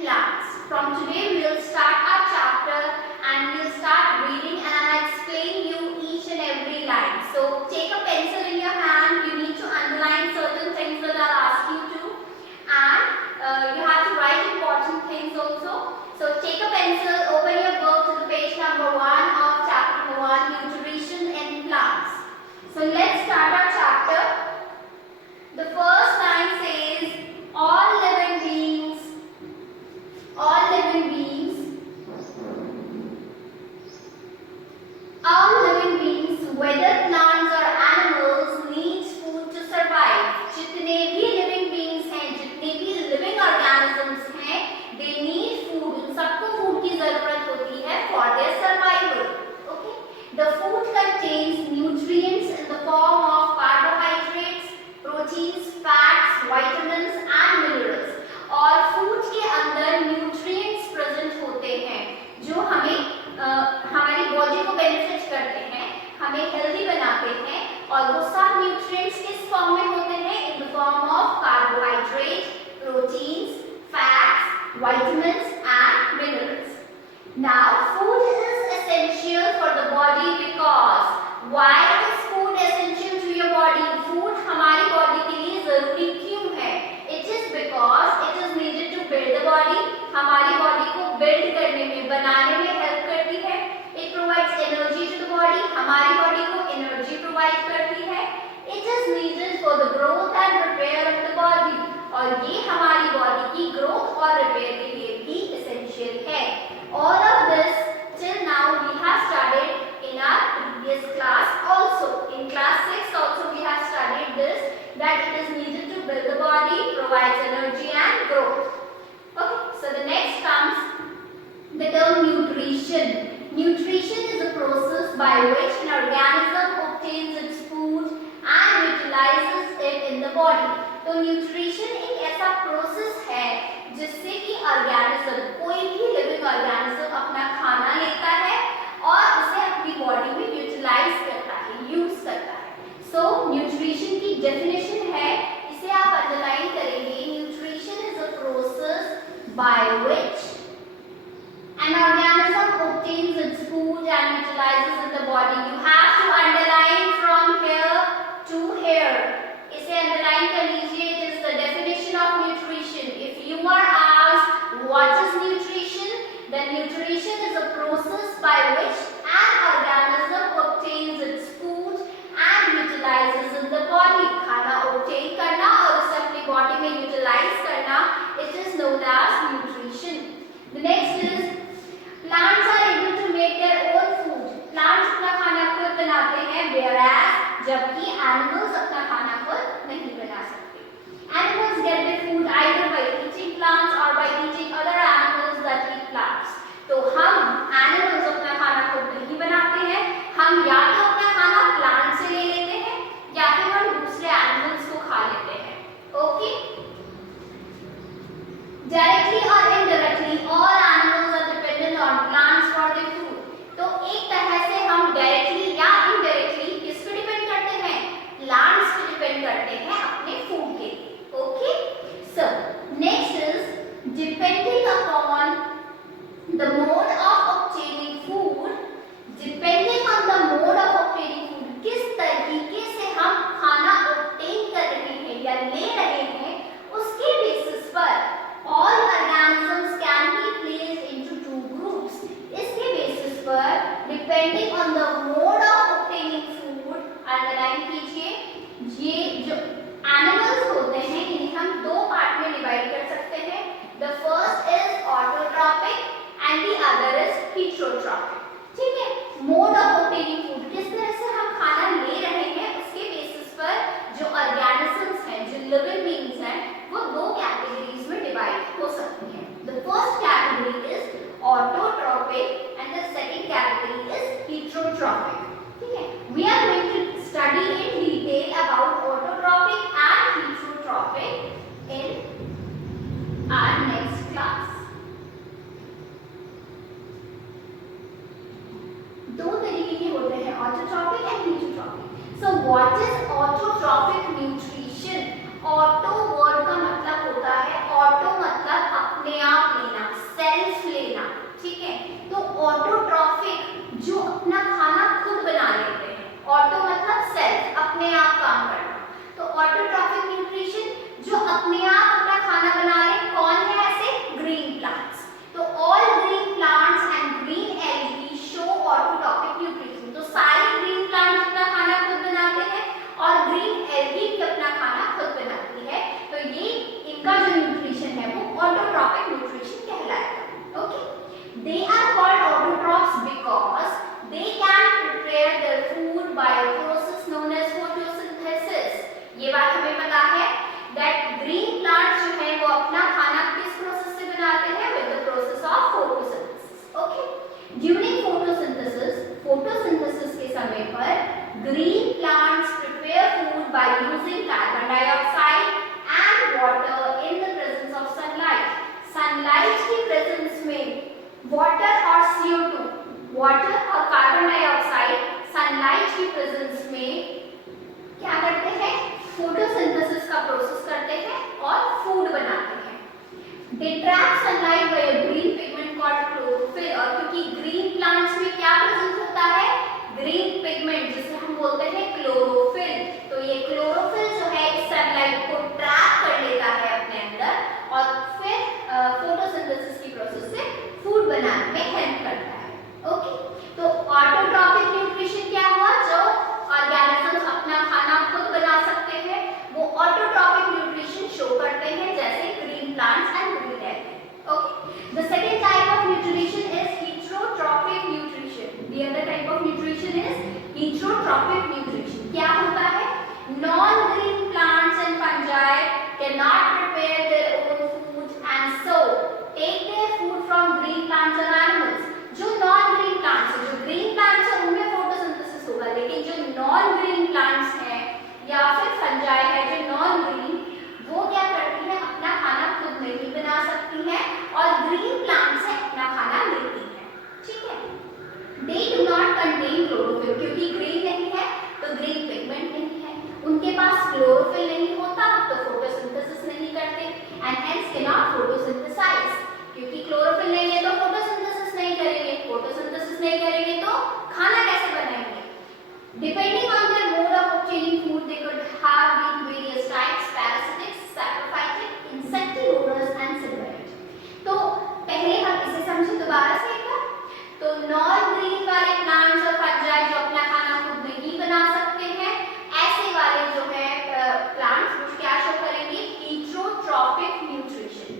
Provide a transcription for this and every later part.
plants. From today we will start our chapter and we will start reading, and I will explain you each and every line. So take a pencil in your hand. You need to underline certain things that I'll ask you to, and you have to write important things also. So take a pencil, open your book to the page number 1 of chapter number 1, Nutrition in Plants. So let's start our chapter. The first line says, all living beings, whether plants or animals, need food to survive. जितने भी living beings हैं, जितने भी living organisms हैं, they need food. उन सबको food की जरूरत होती है for their survival. Okay? The food contains nutrients in the form of carbohydrates, proteins, fats, vitamins and minerals. और food के अंदर nutrients present होते हैं जो हमें हमारी बॉडी को बेनिफिट करते हैं, हमें हेल्दी बनाते हैं, और वो सब न्यूट्रिएंट्स किस फॉर्म में होते हैं? In the form of carbohydrate, proteins, fats, vitamins and minerals. Now food is essential for the body because why is food essential to your body? Food हमारी बॉडी के लिए जरूरी क्यों है? It is because it is needed to build the body. हमारी body को build करने में, बनाने में हेल्प करती है. It provides energy to the body. हमारी बॉडी को एनर्जी प्रोवाइड करती है. It is needed for the growth and repair of the body. और ये हमारी बॉडी की ग्रोथ और रिपेयर के लिए भी essential है. All of this till now we have studied in our previous class also. In class 6 also we have studied this, that it is needed to build the body, provides energy and growth. Okay, so the next comes the term nutrition. Nutrition is a process by which an organism obtains its food and utilizes it in the body. तो nutrition एक ऐसा process है जिससे कि organism, कोई भी living organism अपना खाना लेता है और उसे अपनी body में utilize करता है, use करता है. So nutrition की definition है, इसे आप underline करेंगे. Nutrition is a process by which an organism obtains its food and utilizes in the body. You have to underline from here to here. इसे underline कर लीजिए. It is the definition of nutrition. If you are asked what is nutrition, then nutrition is a process by which an organism obtains its food and utilizes in the body. खाना obtain करना और उसे अपनी body में utilize करना, it is known as nutrition. The next is plants are able to make their own food. Plants अपना खाना खुद बनाते हैं, whereas जबकि animals अपना खाना खुद नहीं बना सकते. Animals get their food either by eating plants or by eating other animals that eat plants. तो हम animals अपना खाना खुद नहीं बनाते हैं, हम या तो अपना खाना plant से ले लेते हैं या फिर हम दूसरे animals को खा लेते हैं. Okay? Directly or indirectly, all animals are dependent on plants for their food. तो एक तरह से हम directly या indirectly किस पे डिपेंड करते हैं? Plants पे डिपेंड करते हैं अपने food के लिए. Okay? So next is depending upon the mode of obtaining food. Depending on the mode of obtaining food, किस तरीके से हम खाना obtain कर रहे हैं या ले रहे हैं, उसके basis पर all organisms can be placed into two groups. इसके basis पर depending on the mode of obtaining food, underline कीजिए. ये जो animals होते हैं इन्हें हम दो पार्ट में डिवाइड कर सकते हैं. The first is autotrophic and the other is heterotrophic. ठीक है? Mode of obtaining food, किस तरह से हम खाना ले रहे हैं, उसके basis पर जो organisms हैं, जो living beings हैं, वो दो कैटेगरीज में डिवाइड हो सकती हैं. The first category is autotrophic and the second category is heterotrophic. ठीक है? We are going to study in detail about autotrophic and heterotrophic in our next class. दो तरीके के होते हैं, autotrophic and heterotrophic. So what is autotrophic nutrition? Auto word का मतलब होता है, ऑटो मतलब अपने आप लेना. सनलाइट की प्रेजेंस में वाटर और CO2, वाटर और कार्बन डाइऑक्साइड सनलाइट की प्रेजेंस में क्या करते हैं, फोटोसिंथेसिस का प्रोसेस करते हैं और फूड बनाते हैं। They trap sunlight by a green pigment called chlorophyll, और क्योंकि ग्रीन प्लांट्स में क्या प्रेजेंट होता है, ग्रीन पिगमेंट जिसे हम बोलते हैं क्लोरोफिल, तो ये क्लोरोफिल जो है इस सनलाइट को ट्रैप कर लेता है अपने अंदर और फिर फोटोसिंथेसिस की प्रोसेस से फूड बनाने में हेल्प करता है। ओके, तो ऑटोट्रॉपिक न्यूट्रिशन क्या हुआ, जो ऑर्गेनिजम्स अपना खाना खुद बना सकते हैं वो ऑटोट्रॉपिक न्यूट्रिशन शो करते हैं, जैसे green plants and green algae. Okay, the second type of nutrition is heterotrophic nutrition. The other type of nutrition is heterotrophic nutrition. क्या होता है, non-green plants and fungi cannot prepare their own food and so take their food from green plants or animals. जो non-green plants है, जो green plants है उनमें photosynthesis होगा, लेकिन जो non-green plants हैं या फिर fungi है जो non-green, वो क्या करती है, अपना खाना खुद नहीं बना सकती है और ग्रीन प्लांट से अपना खाना लेती है। ठीक है, they do not contain chlorophyll, क्योंकि ग्रीन नहीं है तो ग्रीन पिगमेंट नहीं है, उनके पास क्लोरोफिल नहीं होता तो फोटोसिंथेसिस नहीं करते एंड हेंस cannot photosynthesize, क्योंकि क्लोरोफिल नहीं है तो फोटोसिंथेसिस नहीं करेंगे, फोटोसिंथेसिस नहीं करेंगे तो खाना कैसे बनाएंगे। Depending on their mode of obtaining food, they could have been various types: parasitic, saprophytic, insectivorous and symbiotic. तो पहले हम इसे समझें दोबारा से एक बार। तो नॉन ग्रीन वाले प्लांट्स और फंजाई जो अपना खाना खुद नहीं बना सकते हैं, ऐसे वाले जो है प्लांट्स वो क्या शो करेंगे, heterotrophic nutrition.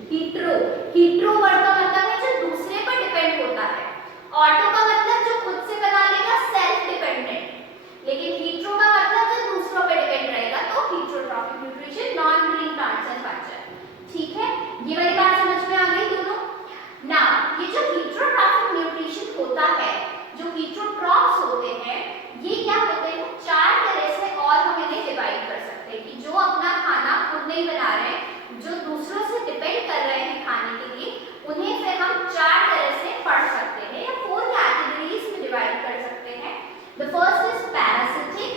हीट्रो वर्ड का मतलब है जो दूसरे पर डिपेंड होता है, ऑटो का मतलब जो खुद से बना लेगा, सेल्फ डिपेंडेंट, लेकिन हीट्रो का मतलब जो दूसरों पे डिपेंड रहेगा, तो heterotrophic nutrition, non green plants and fungi. ठीक है, ये वाली बात समझ में आ गई दोनों। नाउ ये जो heterotrophic nutrition होता है, जो heterotrophs होते हैं, ये क्या होते हैं, चार तरह से और हम इन्हें डिवाइड कर सकते हैं कि जो अपना खाना खुद नहीं बना रहे हैं, जो दूसरों से डिपेंड कर रहे हैं खाने के लिए, उन्हें फिर हम चार तरह से पढ़ सकते हैं या 4 कैटेगरीज में डिवाइड कर सकते हैं। The first is parasitic,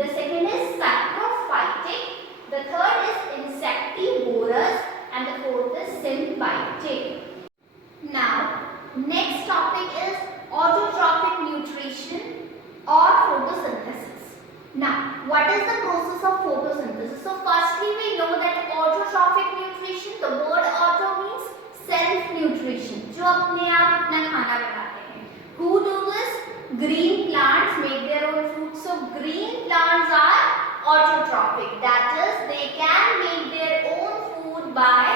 the second is saprophytic, the third is insectivorous and the fourth is symbiotic. Now, next topic is autotrophic nutrition or photosynthesis. Now, what is the process of photosynthesis? So, firstly we know that autotrophic nutrition, the word auto means self-nutrition, जो अपने आप अपना खाना बनाते हैं. Who do this? Green plants make their own food. So, green plants are autotrophic. That is, they can make their own food by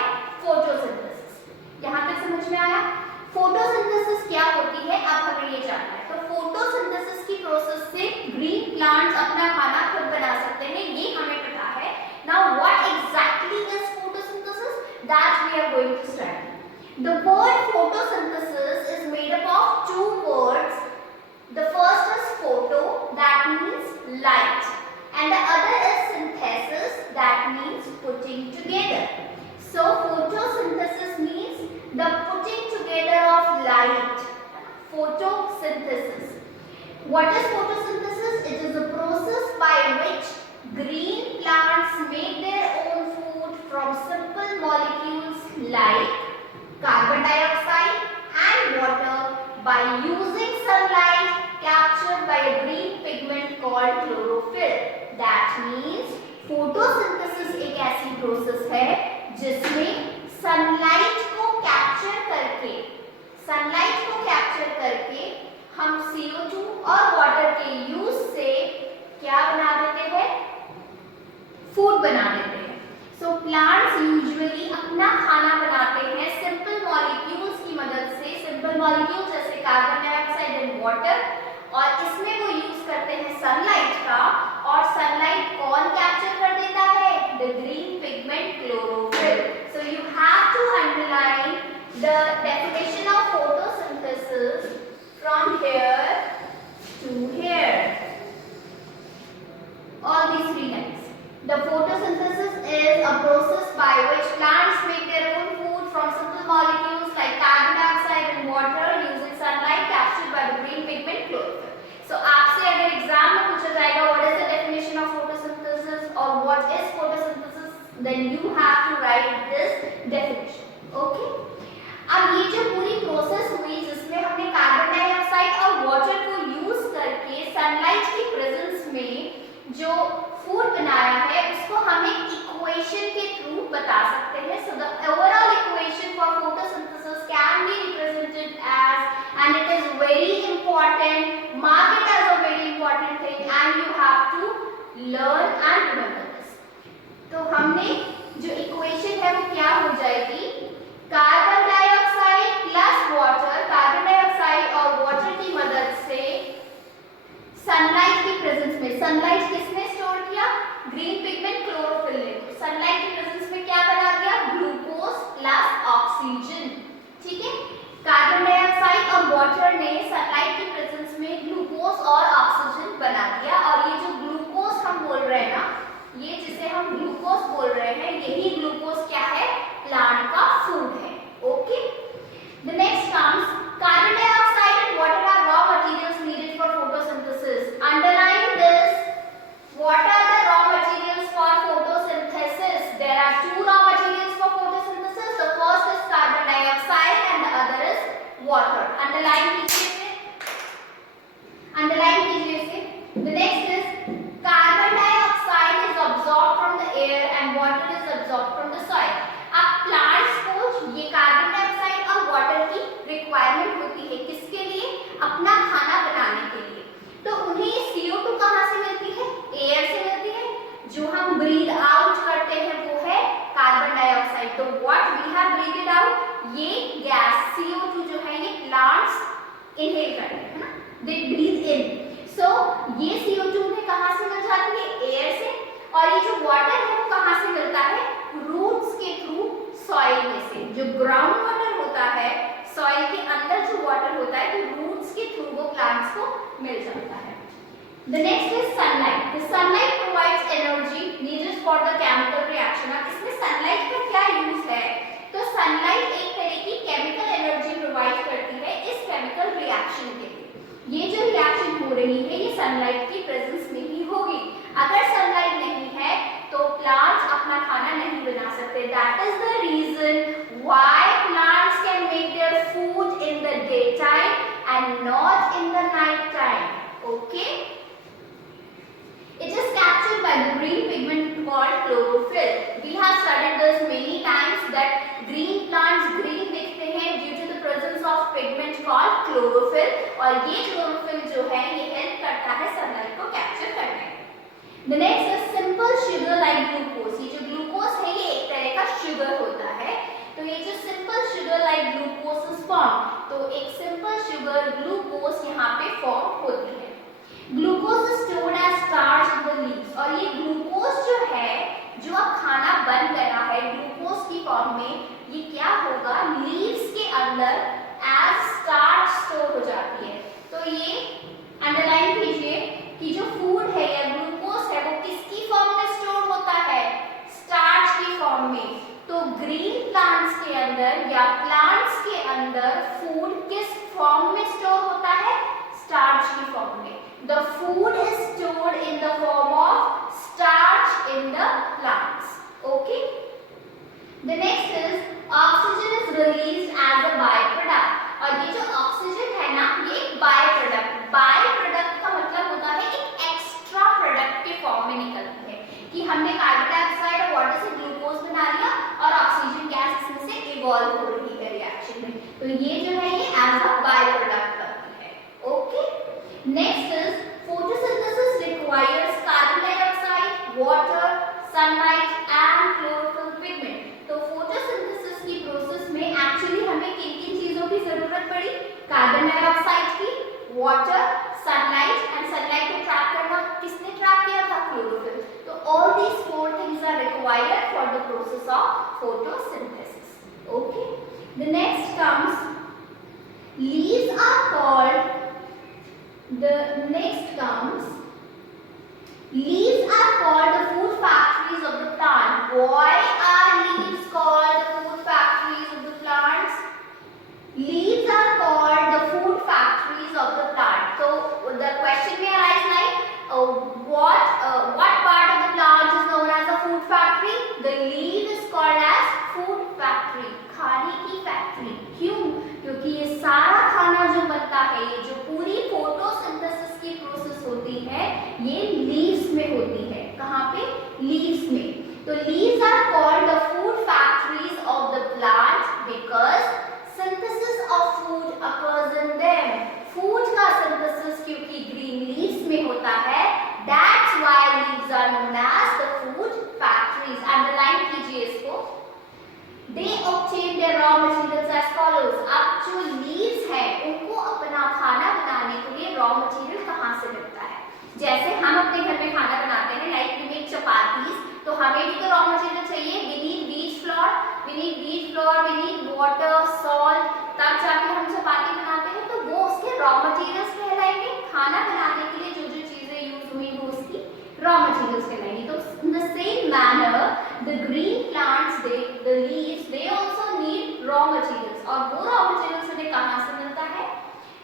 photosynthesis. यहाँ तक समझ में आया? फोटोसिंथेसिस क्या होती है, अब हमें ये जानना है। तो फोटोसिंथेसिस की प्रोसेस से ग्रीन प्लांट्स अपना खाना खुद बना सकते हैं, ये हमें पता है। Now what exactly is photosynthesis, that we are going to study. The word photosynthesis is made up of 2 words. The first is photo, that means light, and the other is synthesis, that means putting together. So photosynthesis means the putting together of light. Photosynthesis. What is photosynthesis? It is a process by which green plants make their own food from simple molecules like carbon dioxide and water by using sunlight captured by a green pigment called chlorophyll. That means photosynthesis एक ऐसी process है जिसमें sunlight को capture करके हम CO2 और water के use से क्या बना देते हैं, फूड बना देते हैं। सो प्लांट्स यूजुअली अपना खाना बनाते हैं सिंपल मॉलिक्यूल्स की मदद से, सिंपल मॉलिक्यूल्स जैसे कार्बन डाइऑक्साइड एंड वाटर, और इसमें वो यूज करते हैं सनलाइट का, और सनलाइट कौन कैप्चर कर देता है, the green pigment chlorophyll. So you have to underline the definition of photosynthesis from here to here, all these 3 lines. The photosynthesis is a process by which plants make their own food from simple molecules equation के through बता सकते हैं. So the overall equation for photosynthesis can be represented as, and it is very important, mark it as a very important thing and you have to learn and remember this. तो हमने जो equation है वो क्या हो जाएगी, carbon dioxide plus water, carbon dioxide और water की मदद से सनलाइट की प्रेजेंस में, सनलाइट किसने स्टोर किया, ग्रीन पिगमेंट क्लोरोफिल ने, सनलाइट की प्रेजेंस में क्या बना दिया, ग्लूकोज प्लस ऑक्सीजन. ठीक है, कार्बन डाइऑक्साइड और वाटर ने सनलाइट की प्रेजेंस में ग्लूकोज और ऑक्सीजन बना दिया. और ये जो ग्लूकोज हम बोल रहे हैं ना, ये जिसे हम ग्लूकोज बोल रहे हैं, यही ग्लूकोज क्या है, प्लांट का फूड है. Okay, the next comes carbon dioxide and water are raw materials needed for photosynthesis. Underline this. What are the raw materials for photosynthesis? There are two raw materials for photosynthesis. The first is carbon dioxide and the other is water. Underline कीजिए. Underline कीजिए इसे. The next is carbon dioxide is absorbed from the air and water is absorbed from the soil. अब plants को ये carbon dioxide और water की requirement होती है किसके लिए, अपना खाना बनाने के लिए. तो उन्हें CO2 कहाँ से मिलती है, एयर से मिलती है. जो हम ब्रीथ आउट करते हैं वो है कार्बन डाइऑक्साइड. तो what we have breathed out, ये गैस CO2 जो है ये प्लांट्स इनहेल करते हैं ना, दे ब्रीथ इन. सो ये CO2 उन्हें कहाँ से मिल जाती है, एयर से. और ये जो वाटर है वो कहाँ से मिलता है, रूट्स के थ्रू, सॉइल में से. जो ग्राउंड वाटर होता है, सॉइल के अंदर जो वाटर होता है, तो रूट्स के थ्रू वो प्लांट्स को मिल जाता है. The next is sunlight. The sunlight provides energy needed for the chemical reaction. अब इसमें sunlight का क्या यूज है, तो sunlight एक तरह की केमिकल एनर्जी प्रोवाइड करती है इस केमिकल रिएक्शन के लिए. ये जो रिएक्शन हो रही है ये सनलाइट की प्रेजेंस में ही होगी. अगर सनलाइट नहीं है तो प्लांट्स अपना खाना नहीं बना सकते. That is the reason why plants can make their food in the day time and not in the night time. Okay, it is captured by the green pigment called chlorophyll. We have studied this many times that green plants green दिखते हैं due to the presence of pigment called chlorophyll. और ये chlorophyll जो है ये help करता है sunlight को capture करने में. The next is simple sugar like glucose. ये जो glucose है ये एक तरह का sugar होता है. तो ये जो simple sugar like glucose is form, तो एक सिंपल शुगर ग्लूकोज यहाँ पे फॉर्म होती है. Glucose is stored as starch in the leaves. और ये ग्लूकोज जो है, जो अब खाना बन गया है ग्लूकोज की फॉर्म में, ये क्या होगा, लीव्स के अंदर एज स्टार्च स्टोर हो जाती है. तो ये अंडरलाइन कीजिए कि जो फूड है या ग्लूकोज है वो किसकी फॉर्म में स्टोर होता है, स्टार्च की फॉर्म में. तो ग्रीन प्लांट्स के अंदर या प्लांट्स के अंदर फूड किस फॉर्म में स्टोर होता है, स्टार्च की फॉर्म में. The food is stored in the form of starch in the plants. Okay, the next is oxygen is released as a by product. और ये जो ऑक्सीजन है ना, ये एक बाय प्रोडक्ट. बाय प्रोडक्ट का मतलब होता है एक एक्स्ट्रा प्रोडक्ट के फॉर्म में निकलती है कि हमने कार्बन डाइऑक्साइड और वाटर से ग्लूकोज बना लिया और ऑक्सीजन गैस इसमें से इवॉल्व हो रही है रिएक्शन में. तो ये जो है ये एज अ बाय प्रोडक्ट करती है. Okay, next is photosynthesis requires carbon dioxide, water, sunlight and chlorophyll pigment. तो फोटोसिंथेसिस की प्रोसेस में एक्चुअली हमें किन-किन चीजों की जरूरत पड़ी, कार्बन डाइऑक्साइड की, वाटर, सनलाइट. एंड सनलाइट को ट्रैप करना किसने ट्रैप किया था, क्लोरोफिल. तो all these four things are required for the process of photosynthesis. Okay, the next comes leaves are called, the next comes leaves are called the food factories of the plant. Why are leaves called the food factories of the plants? Leaves are called the food factories of the plant. So the question may arise like what part of the plant is known as a food factory? The leaf is called as food factory. खाने की factory. क्यों? क्योंकि ये सारा खाना जो बनता है, ये जो पूरी फोटोसिंथेसिस की प्रोसेस होती है, ये लीव्स में होती है. कहाँ पे, लीव्स में. तो leaves are called the food factories of the plant because synthesis of food occurs in them. Food का सिंथेसिस क्योंकि ग्रीन लीव्स में होता है, that's why leaves are known as the food factories. Underline कीजिए इसको। They obtain their raw materials as follows। अब जो leaves है उनको अपना खाना बनाने के लिए रॉ मटेरियल कहाँ से मिलता है? जैसे हम अपने घर में खाना बनाते हैं, लाइक वी मेक चपातीज, तो हमें भी तो रॉ मटेरियल चाहिए। We need wheat flour, we need water, salt, तब जाके हम चपाती बनाते हैं। तो वो उसके रॉ मटेरियल्स कहलाएंगे। खाना बनाने के लिए जो जो चीजें यूज हुई वो उसकी रॉ मटेरियल्स कहलाएंगी। तो in the same manner the green plants, the leaves, they also need raw materials। और वो raw materials उन्हें कहाँ से मिलता है?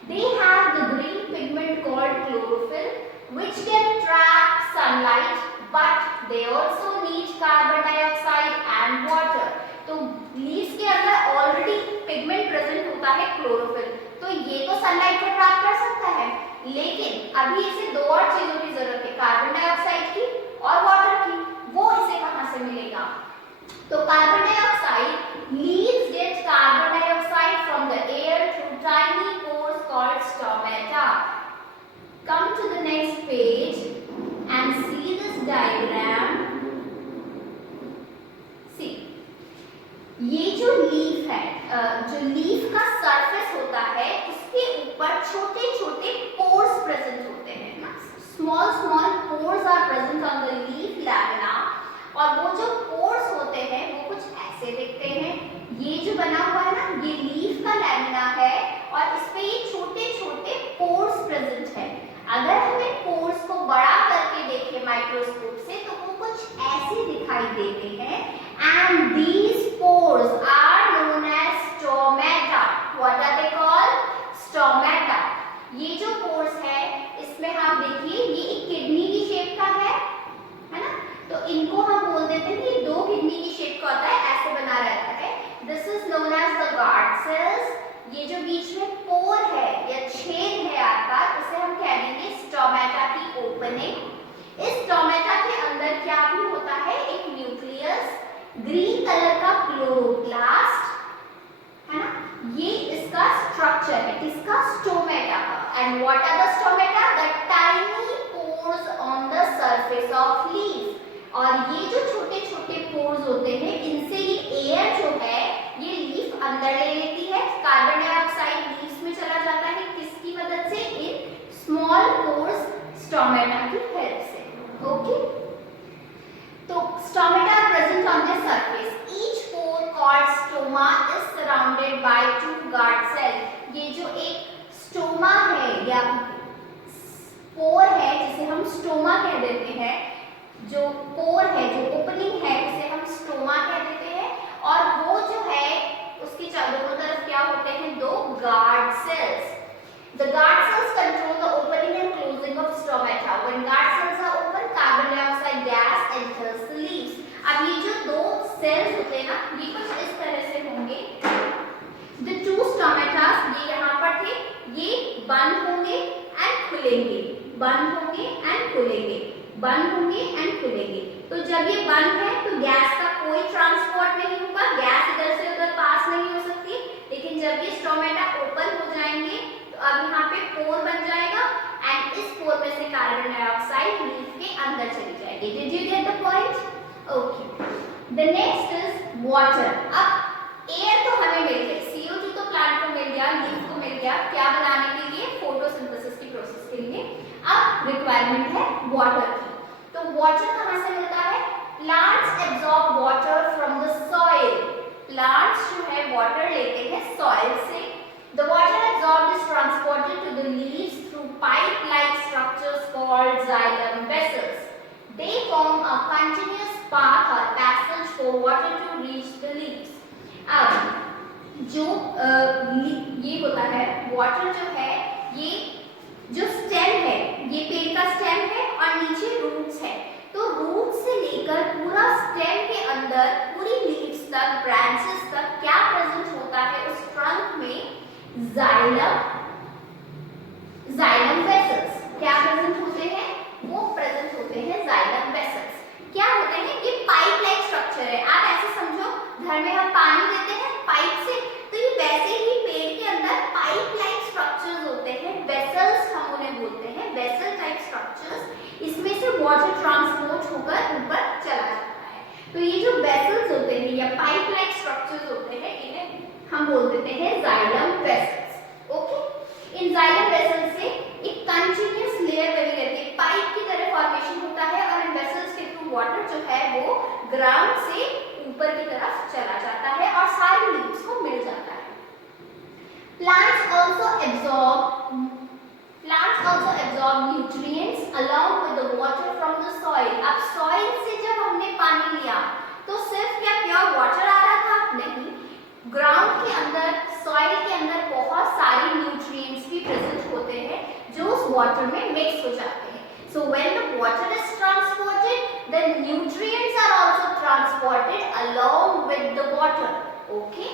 They have the green pigment called chlorophyll which can trap sunlight, but they also need carbon dioxide and water। तो leaves के अंदर ऑलरेडी पिगमेंट प्रेजेंट होता है क्लोरोफिल, तो ये तो सनलाइट को ट्रैप कर सकता है, लेकिन अभी इसे दो और चीजों की जरूरत है, कार्बन डाइऑक्साइड की और वाटर की। वो इसे कहां से मिलेगा? तो carbon dioxide, leaves get carbon dioxide from the air through tiny pores called stomata. Come to the next page and see this diagram. See, ये जो लीफ है, जो लीफ का सरफेस होता है उसके ऊपर छोटे छोटे पोर्स प्रेजेंट होते हैं ना, small small pores are present on the leaf lamina. और वो जो पोर्स होते हैं वो कुछ ऐसे दिखते हैं। ये जो बना हुआ है ना, ये लीफ का लैमिना है और इस पे ये छोटे छोटे पोर्स प्रेजेंट है। अगर हम इन पोर्स को बड़ा करके देखें माइक्रोस्कोप से तो वो कुछ ऐसे दिखाई देते हैं। And these pores are known as stomata। What are they called? Stomata। ये जो pores है इसमें हम देखिए ये एक किडनी की शेप का है ना, तो इनको हम बोल देते हैं ये दो किडनी की शेप का होता है, ऐसे बना रहता है। This is known as the guard cells। ये जो बीच में पोर है या छेद है आपका, उसे हम कह देंगे स्टोमेटा की ओपनिंग। इस स्टोमेटा के अंदर क्या भी होता है? एक न्यूक्लियस, ग्रीन कलर का क्लोरोप्लास्ट है ना, ये इसका स्ट्रक्चर है, इसका स्टोमेटा का। And what are the stomata? The tiny pores on the surface of leaf. और ये जो छोटे छोटे पोर्स होते हैं इनसे ये एयर जो है ये लीफ अंदर ले लेती है। कार्बन डाइऑक्साइड लीव्स में चला जाता है, किसकी मदद से? इन स्मॉल पोर्स स्टोमेटा की हेल्प से। ओके, तो stomata are present on the surface. Each pore called stoma is surrounded by two guard cells। ये जो एक स्टोमा है या पोर है जिसे हम स्टोमा कह देते हैं, जो पोर है जो ओपनिंग है उसे हम स्टोमा कह देते हैं। और वो जो है उसके दोनों तरफ क्या होते हैं? दो guard cells। The guard cells control the opening and closing of stomata। When guard cells are open, carbon dioxide gas enters the leaves। अब ये जो दो सेल्स होते हैं ना, ये कुछ इस तरह से होंगे। The two stomatas, ये यहाँ पर थे, ये बंद होंगे एंड खुलेंगे, बंद होंगे एंड खुलेंगे, बंद होंगे एंड खुलेंगे। तो जब ये बंद है तो गैस का कोई ट्रांसपोर्ट नहीं होगा, गैस इधर से उधर पास नहीं हो सकती। लेकिन जब ये स्टोमेटा ओपन हो जाएंगे अब यहाँ पे पोर बन जाएगा एंड इस पोर में से कार्बन डाइऑक्साइड लीफ के अंदर चली जाएगी। Did you get the point? Okay, the next is water. अब एयर तो हमें मिल गई, CO2 तो प्लांट को मिल गया, लीफ को मिल गया, क्या बनाने के लिए? फोटोसिंथेसिस की प्रोसेस के लिए। अब रिक्वायरमेंट है वाटर की। तो वाटर कहाँ से मिलता है? Plants absorb water from the soil. Plants जो है वाटर लेते हैं सॉइल से। The water absorbed is transported to the leaves through pipe-like structures called xylem vessels. They form a continuous path or passage for water to reach the leaves. अब जो ये होता है वाटर जो है, ये जो स्टेम है ये पेड़ का स्टेम है और नीचे रूट्स है। तो रूट्स से लेकर पूरा स्टेम के अंदर पूरी लीव्स तक, ब्रांचेस तक क्या प्रेजेंट होता है उस ट्रंक में? Xylem vessels. क्या प्रेजेंट होते हैं? वो प्रेजेंट होते हैं जाइलम वेसल्स। क्या होते हैं? ये pipe like pipe like structures होते हैं, इन्हें हम बोल देते हैं जाइलम वेसल्स। ओके, इन जाइलम वेसल्स से एक कंटिन्यूअस लेयर बनी रहती है, पाइप की तरह फॉर्मेशन होता है और इन वेसल्स के थ्रू वाटर जो है वो ग्राउंड से ऊपर की तरफ चला जाता है और सारी लीव्स को मिल जाता है। Plants also absorb nutrients along with the water from the soil. अब soil से जब हमने पानी लिया तो सिर्फ क्या प्योर वाटर आ रहा था? नहीं, ग्राउंड के अंदर, सॉइल के अंदर बहुत सारी न्यूट्रिएंट्स भी प्रेजेंट होते हैं जो उस वाटर में मिक्स हो जाते हैं। So when the water is transported, the nutrients are also transported along with the water. Okay?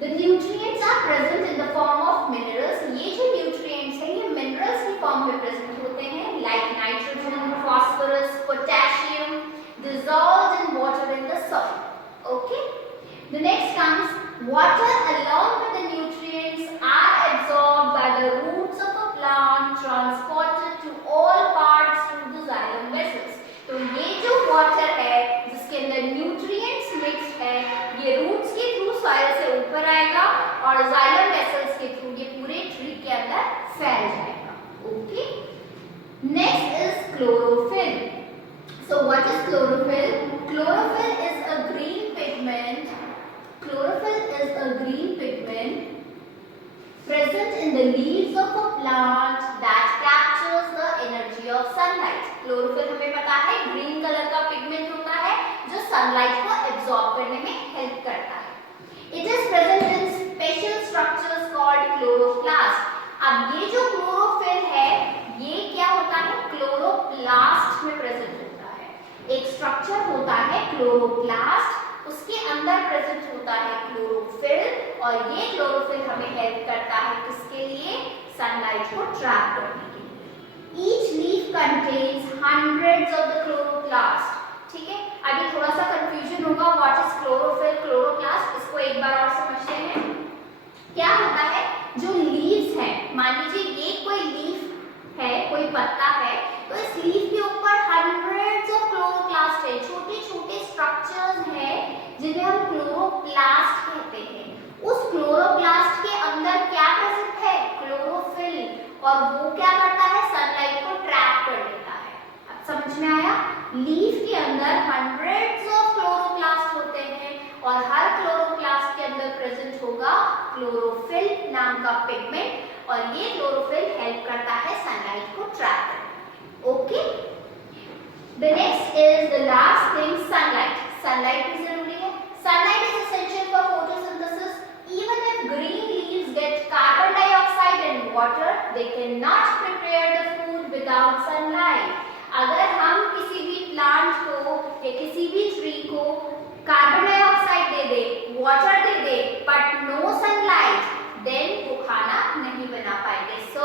The nutrients are present in the form of minerals. ये जो nutrients हैं ये minerals की फॉर्म में present होते हैं, like nitrogen, phosphorus, potassium, dissolved in water in the soil. Okay? The next comes water along with the nutrients are absorbed by the roots of a plant, transported to all parts through the xylem vessels. तो ये जो water है जिसके अंदर nutrients mixed है, ये roots के through soil से ऊपर आएगा और xylem vessels के थ्रू ये पूरे tree के अंदर फैल जाएगा। Okay? Next is chlorophyll. So what is chlorophyll? Chlorophyll is a green pigment. Chlorophyll is a green pigment present in the leaves of a plant that captures the energy of sunlight. Chlorophyll हमें पता है green colour का pigment होता है जो sunlight को absorb करने में हेल्प करता है। It is present in special structures called chloroplast. अब ये जो chlorophyll है ये क्या होता है? क्लोरोप्लास्ट में प्रेजेंट होता है। एक स्ट्रक्चर होता है क्लोरोप्लास्ट, उसके अंदर प्रेजेंट होता है क्लोरोफिल और ये क्लोरोफिल हमें हेल्प करता है किसके लिए? सनलाइट को ट्रैप करने के लिए। Each leaf contains hundreds of the chloroplast. ठीक है, अभी थोड़ा सा कंफ्यूजन होगा व्हाट इज क्लोरोफिल, क्लोरोप्लास्ट, इसको एक बार और समझते हैं। क्या होता है, जो लीव्स हैं, मान लीजिए ये कोई लीफ है, कोई पत्ता है, तो इस लीफ के ऊपर hundreds of chloroplast है, छोटे छोटे स्ट्रक्चर्स हैं जिन्हें हम क्लोरोप्लास्ट कहते हैं। उस क्लोरोप्लास्ट के अंदर क्या प्रेजेंट है? क्लोरोफिल, और वो क्या करता है? सनलाइट को ट्रैप कर लेता है। अब समझ में आया? लीफ के अंदर hundreds of क्लोरोप्लास्ट होते हैं और हर क्लोरोप्लास्ट के अंदर प्रेजेंट होगा क्लोरोफिल नाम का पिगमेंट और ये क्लोरोफिल हेल्प करता है सनलाइट को ट्रैप करने में। Okay, the next is the last thing, sunlight. Sunlight भी जरूरी है। Sunlight is essential for photosynthesis. Even if green leaves get carbon dioxide and water, they cannot prepare the food without sunlight. अगर हम किसी भी plant को या किसी भी ट्री को कार्बन डाइऑक्साइड दे दे, वाटर दे दे, बट नो सनलाइट, देन वो खाना नहीं बना पाएंगे। So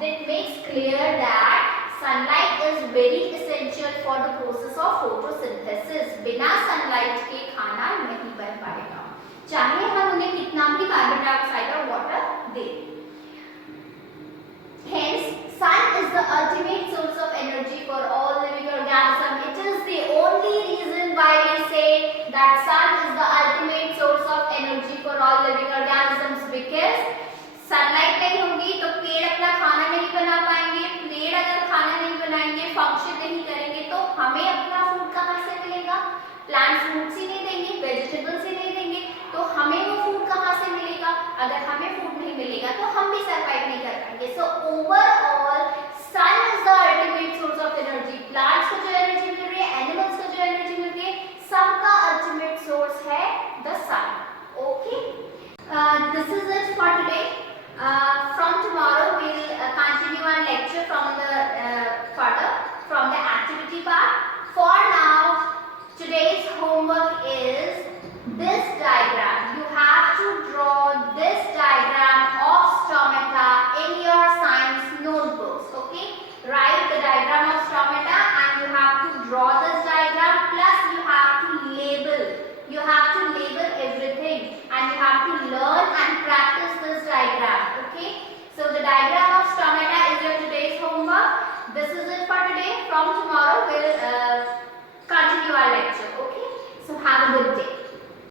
that makes clear that sunlight is very essential for the process of photosynthesis. बिना सनलाइट के खाना नहीं बन पाएगा, चाहे हम उन्हें कितना भी कार्बन डाइऑक्साइड और वाटर दें। Hence, sun is the ultimate source of energy for all living organisms. It is the only reason why we say that sun is the ultimate source of energy for all living organisms, because sunlight नहीं होगी तो पेड़ अपना खाना नहीं बना पाएंगे, पेड़ अगर खाना नहीं बनाएंगे, फंक्शन नहीं करेंगे, तो हमें अपना फूड कहाँ से मिलेगा? प्लांट फ्रूट्स ही नहीं देंगे, वेजिटेबल्स ही नहीं देंगे, तो हमें वो फूड कहाँ से मिलेगा? अगर हमें फूड नहीं मिलेगा तो हम भी सर्वाइव नहीं कर पाएंगे। So overall